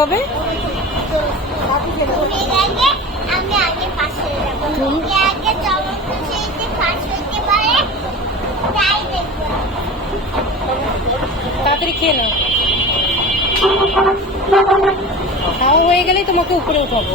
হবে? তাই দেখব তাড়াতাড়ি খেয়ে নাও। খাওয়া হয়ে গেলেই তোমাকে উপরে উঠাবো।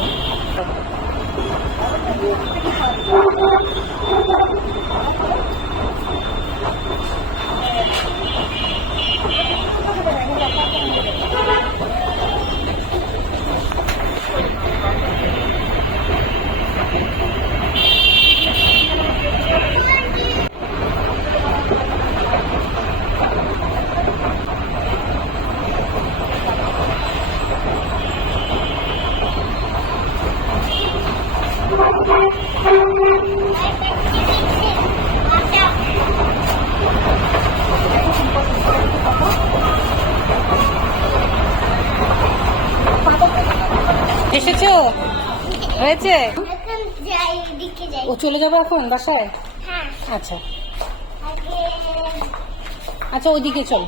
এসেছ? হয়েছে? ও চলে যাব এখন বাসায়? হ্যাঁ। আচ্ছা। আচ্ছা ওইদিকে চলো।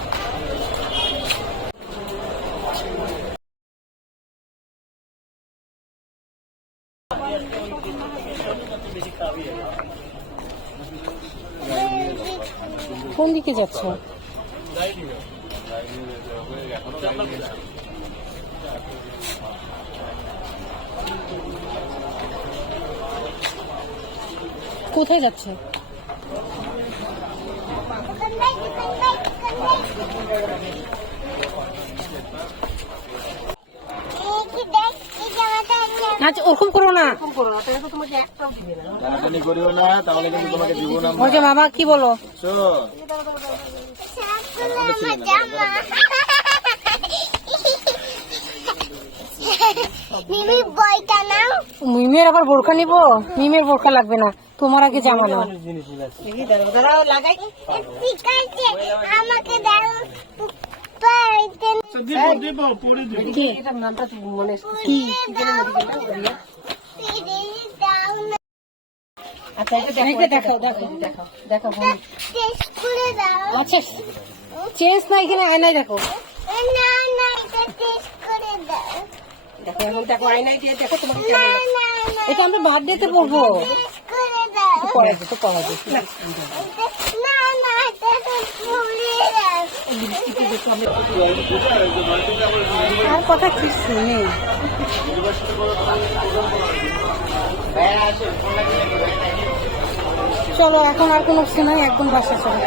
কোন দিকে যাচ্ছ? কোথায় যাচ্ছে? দোকান ভাই দোকান ভাই দোকান ভাই এই কি দেখ এই জামাটা আমি আচ্ছা ওরকম করো না। না না। যে মামা কি বলো? মিমের আবার বোরখা নিব? মিমের বোরখা লাগবে না। তোমার আগে জামা নাও। ঠিক কি? আচ্ছা এটা দেখো দেখো দেখো দেখো টেস্ট আচ্ছা চেঞ্জ না এখানে আয়নায় দেখো না না এটা টেস্ট করে দাও দেখো এখন দেখো আয়নায় দিয়ে দেখো তোমার না না না এটা আমরা বার্থডেতে পড়ব টেস্ট করে দাও পড়া যেত পড়া যেত না না এটা ভুলে আর কথা কি শুনে? চলো এখন আর কোনো অপশন নাই একদম বাসা চলো।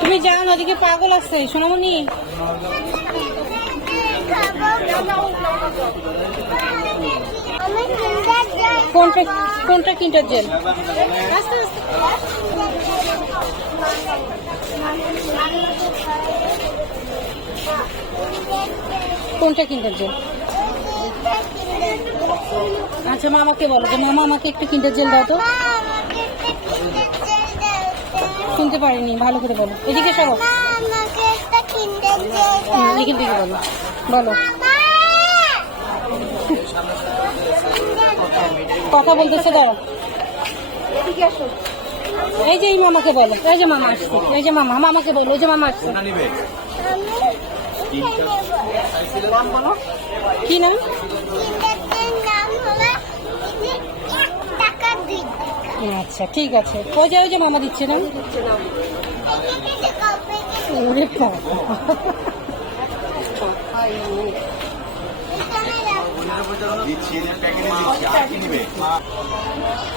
তুমি যাও ওদিকে পাগল আছে সোনামণি। কোনটা কোনটা জেল কোনটা কিন্টার জেল আচ্ছা মামাকে বলো যে মামা আমাকে একটু কিন্টার জেল দাও তো। শুনতে পারিনি ভালো করে বলো। এদিকে সরো। এখান থেকে বলো। বলো। কথা বলতেছে দাঁড়া এই যে এই মামাকে বলো। এই যে মামা আসছে এই যে মামা মামাকে বলো এই যে মামা আসছে। কি নাম? আচ্ছা ঠিক আছে। ওই যে ওই যে মামা দিচ্ছে না?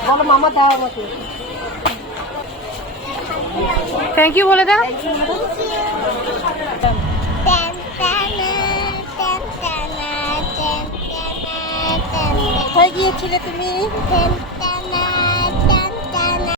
বলো মামা দাও আমাকে। থ্যাংক ইউ বলে দাও। কোথায় গিয়েছিলে তুমি।